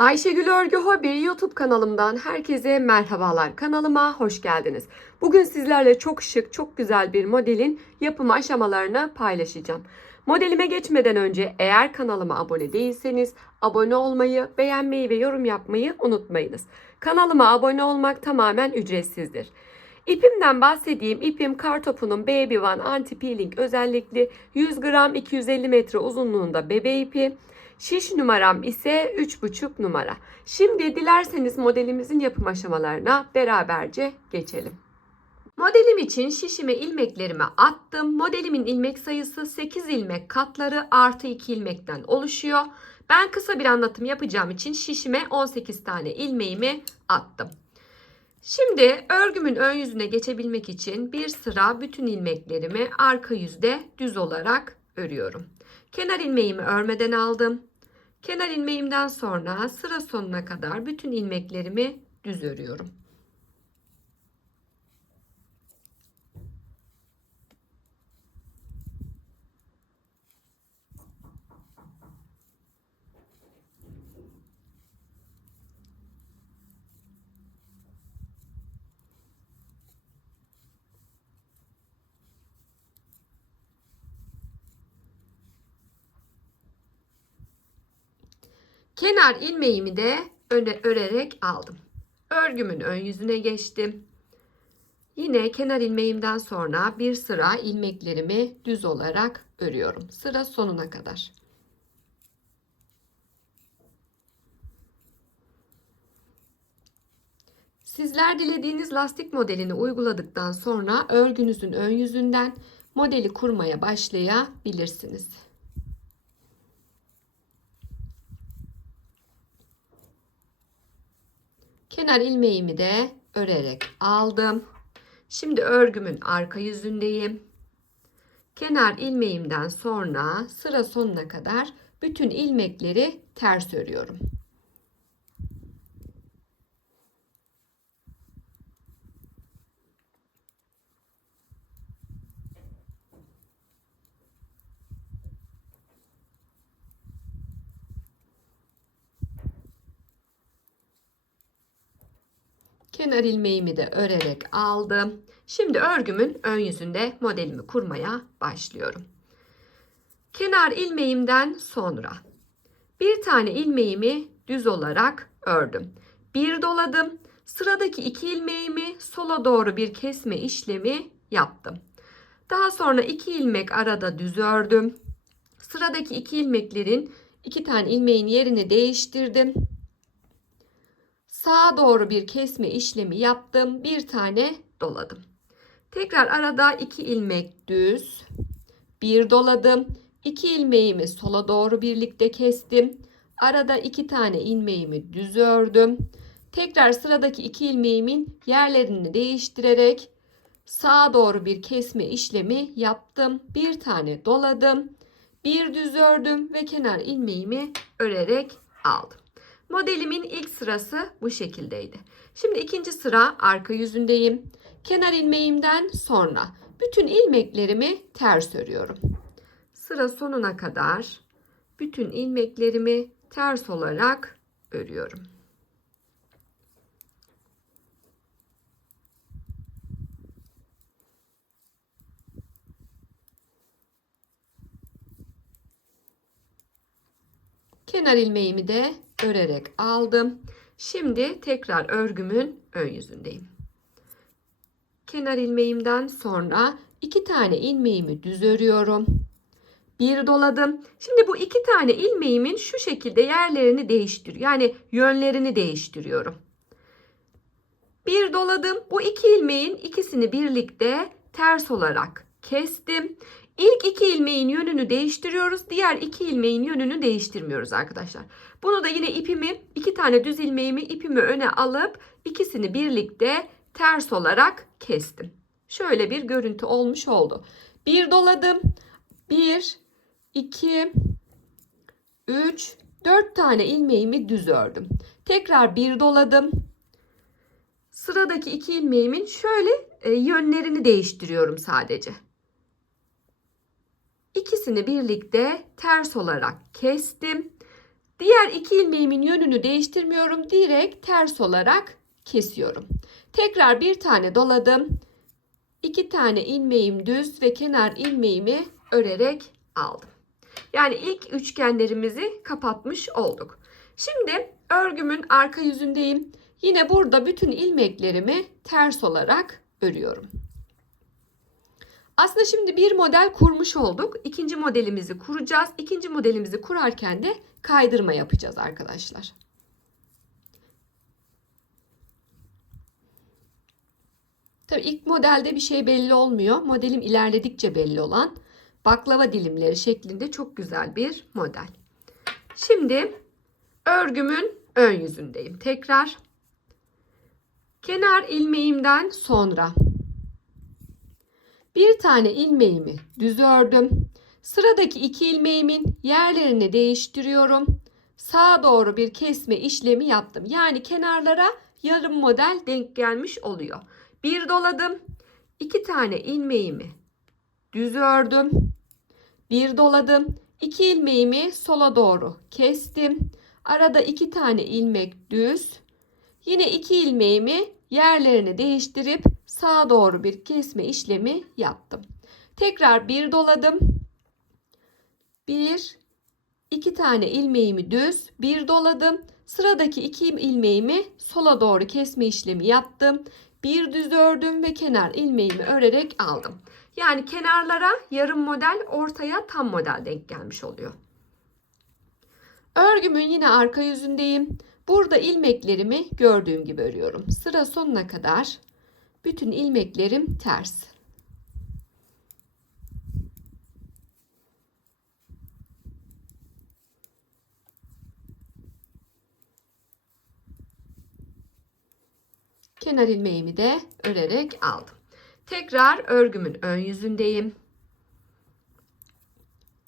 Ayşegül Örgü Hobi YouTube kanalımdan herkese merhabalar. Kanalıma hoş geldiniz. Bugün sizlerle çok şık, çok güzel bir modelin yapım aşamalarını paylaşacağım. Modelime geçmeden önce eğer kanalıma abone değilseniz abone olmayı, beğenmeyi ve yorum yapmayı unutmayınız. Kanalıma abone olmak tamamen ücretsizdir. İpimden bahsedeyim. İpim Kartopu'nun Baby One Anti Peeling özellikli 100 gram 250 metre uzunluğunda bebe ipi. Şiş numaram ise 3,5 numara. Şimdi dilerseniz modelimizin yapım aşamalarına beraberce geçelim. Modelim için şişime ilmeklerimi attım. Modelimin ilmek sayısı 8 ilmek katları artı 2 ilmekten oluşuyor. Ben kısa bir anlatım yapacağım için şişime 18 tane ilmeğimi attım. Şimdi örgümün ön yüzüne geçebilmek için bir sıra bütün ilmeklerimi arka yüzde düz olarak örüyorum. Kenar ilmeğimi örmeden aldım. Kenar ilmeğimden sonra sıra sonuna kadar bütün ilmeklerimi düz örüyorum. Kenar ilmeğimi de öne örerek aldım. Örgümün ön yüzüne geçtim. Yine kenar ilmeğimden sonra bir sıra ilmeklerimi düz olarak örüyorum. Sıra sonuna kadar. Sizler dilediğiniz lastik modelini uyguladıktan sonra örgünüzün ön yüzünden modeli kurmaya başlayabilirsiniz. Kenar ilmeğimi de örerek aldım. Şimdi örgümün arka yüzündeyim. Kenar ilmeğimden sonra sıra sonuna kadar bütün ilmekleri ters örüyorum. Kenar ilmeğimi de örerek aldım. Şimdi örgümün ön yüzünde modelimi kurmaya başlıyorum. Kenar ilmeğimden sonra bir tane ilmeğimi düz olarak ördüm. Bir doladım. Sıradaki iki ilmeğimi sola doğru bir kesme işlemi yaptım. Daha sonra iki ilmek arada düz ördüm. Sıradaki iki ilmeklerin iki tane ilmeğin yerini değiştirdim sağa doğru bir kesme işlemi yaptım. Bir tane doladım. Tekrar arada iki ilmek düz. Bir doladım. İki ilmeğimi sola doğru birlikte kestim. Arada iki tane ilmeğimi düz ördüm. Tekrar sıradaki iki ilmeğimin yerlerini değiştirerek sağa doğru bir kesme işlemi yaptım. Bir tane doladım. Bir düz ördüm ve kenar ilmeğimi örerek aldım. Modelimin ilk sırası bu şekildeydi. Şimdi ikinci sıra arka yüzündeyim. Kenar ilmeğimden sonra bütün ilmeklerimi ters örüyorum. Sıra sonuna kadar bütün ilmeklerimi ters olarak örüyorum. Kenar ilmeğimi de örerek aldım. Şimdi tekrar örgümün ön yüzündeyim. Kenar ilmeğimden sonra iki tane ilmeğimi düz örüyorum. Bir doladım. Şimdi bu iki tane ilmeğimin şu şekilde yerlerini değiştiriyor. Yani yönlerini değiştiriyorum. Bir doladım. Bu iki ilmeğin ikisini birlikte ters olarak kestim. İlk iki ilmeğin yönünü değiştiriyoruz. Diğer iki ilmeğin yönünü değiştirmiyoruz arkadaşlar. Bunu da yine ipimi iki tane düz ilmeğimi ipimi öne alıp ikisini birlikte ters olarak kestim. Şöyle bir görüntü olmuş oldu. Bir doladım. Bir, iki, üç, dört tane ilmeğimi düz ördüm. Tekrar bir doladım. Sıradaki iki ilmeğimin şöyle e, yönlerini değiştiriyorum sadece. İkisini birlikte ters olarak kestim. Diğer iki ilmeğimin yönünü değiştirmiyorum. Direkt ters olarak kesiyorum. Tekrar bir tane doladım. İki tane ilmeğim düz ve kenar ilmeğimi örerek aldım. Yani ilk üçgenlerimizi kapatmış olduk. Şimdi örgümün arka yüzündeyim. Yine burada bütün ilmeklerimi ters olarak örüyorum. Aslında şimdi bir model kurmuş olduk. İkinci modelimizi kuracağız. İkinci modelimizi kurarken de kaydırma yapacağız arkadaşlar. Tabii ilk modelde bir şey belli olmuyor. Modelim ilerledikçe belli olan baklava dilimleri şeklinde çok güzel bir model. Şimdi örgümün ön yüzündeyim. Tekrar kenar ilmeğimden sonra bir tane ilmeğimi düz ördüm. Sıradaki iki ilmeğimin yerlerini değiştiriyorum. Sağa doğru bir kesme işlemi yaptım. Yani kenarlara yarım model denk gelmiş oluyor. Bir doladım. iki tane ilmeğimi düz ördüm. Bir doladım. iki ilmeğimi sola doğru kestim. Arada iki tane ilmek düz. Yine iki ilmeğimi yerlerini değiştirip sağa doğru bir kesme işlemi yaptım. Tekrar bir doladım. Bir, iki tane ilmeğimi düz, bir doladım. Sıradaki iki ilmeğimi sola doğru kesme işlemi yaptım. Bir düz ördüm ve kenar ilmeğimi örerek aldım. Yani kenarlara yarım model, ortaya tam model denk gelmiş oluyor. Örgümün yine arka yüzündeyim. Burada ilmeklerimi gördüğüm gibi örüyorum. Sıra sonuna kadar bütün ilmeklerim ters. Kenar ilmeğimi de örerek aldım. Tekrar örgümün ön yüzündeyim.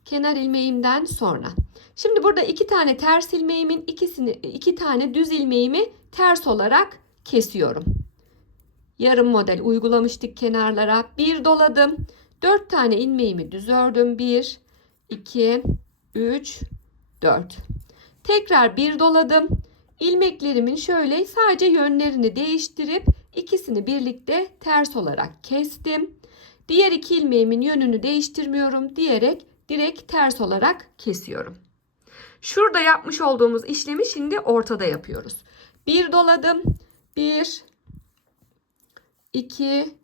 Kenar ilmeğimden sonra. Şimdi burada iki tane ters ilmeğimin ikisini iki tane düz ilmeğimi ters olarak kesiyorum. Yarım model uygulamıştık kenarlara. Bir doladım. Dört tane ilmeğimi düz ördüm. Bir, iki, üç, dört. Tekrar bir doladım. İlmeklerimin şöyle sadece yönlerini değiştirip ikisini birlikte ters olarak kestim. Diğer iki ilmeğimin yönünü değiştirmiyorum diyerek direkt ters olarak kesiyorum. Şurada yapmış olduğumuz işlemi şimdi ortada yapıyoruz. Bir doladım. Bir, iki,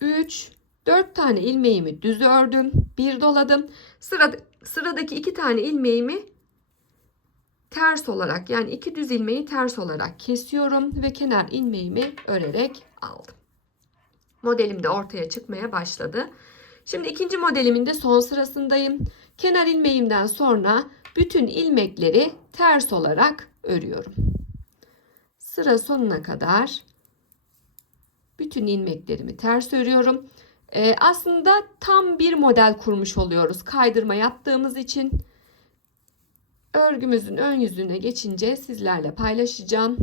üç, dört tane ilmeğimi düz ördüm. Bir doladım. Sırada, sıradaki iki tane ilmeğimi ters olarak yani iki düz ilmeği ters olarak kesiyorum ve kenar ilmeğimi örerek aldım. Modelim de ortaya çıkmaya başladı. Şimdi ikinci modelimin de son sırasındayım. Kenar ilmeğimden sonra bütün ilmekleri ters olarak örüyorum. Sıra sonuna kadar bütün ilmeklerimi ters örüyorum. Ee, aslında tam bir model kurmuş oluyoruz kaydırma yaptığımız için. Örgümüzün ön yüzüne geçince sizlerle paylaşacağım.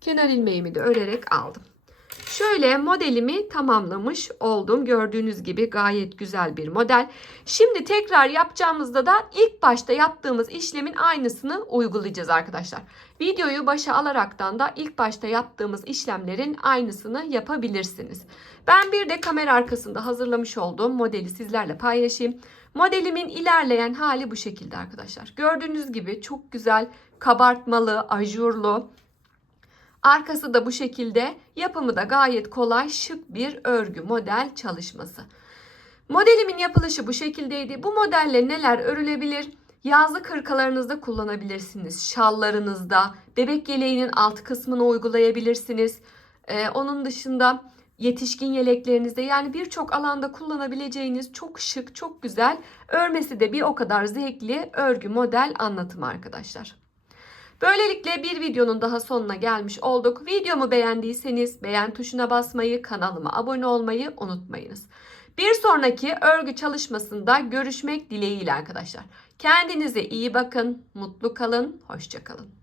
Kenar ilmeğimi de örerek aldım. Şöyle modelimi tamamlamış oldum. Gördüğünüz gibi gayet güzel bir model. Şimdi tekrar yapacağımızda da ilk başta yaptığımız işlemin aynısını uygulayacağız arkadaşlar. Videoyu başa alaraktan da ilk başta yaptığımız işlemlerin aynısını yapabilirsiniz. Ben bir de kamera arkasında hazırlamış olduğum modeli sizlerle paylaşayım. Modelimin ilerleyen hali bu şekilde arkadaşlar. Gördüğünüz gibi çok güzel kabartmalı, ajurlu, Arkası da bu şekilde. Yapımı da gayet kolay, şık bir örgü model çalışması. Modelimin yapılışı bu şekildeydi. Bu modelle neler örülebilir? Yazlık hırkalarınızda kullanabilirsiniz. Şallarınızda, bebek yeleğinin alt kısmını uygulayabilirsiniz. Ee, onun dışında yetişkin yeleklerinizde yani birçok alanda kullanabileceğiniz çok şık, çok güzel, örmesi de bir o kadar zevkli örgü model anlatımı arkadaşlar. Böylelikle bir videonun daha sonuna gelmiş olduk. Videomu beğendiyseniz beğen tuşuna basmayı, kanalıma abone olmayı unutmayınız. Bir sonraki örgü çalışmasında görüşmek dileğiyle arkadaşlar. Kendinize iyi bakın, mutlu kalın, hoşçakalın.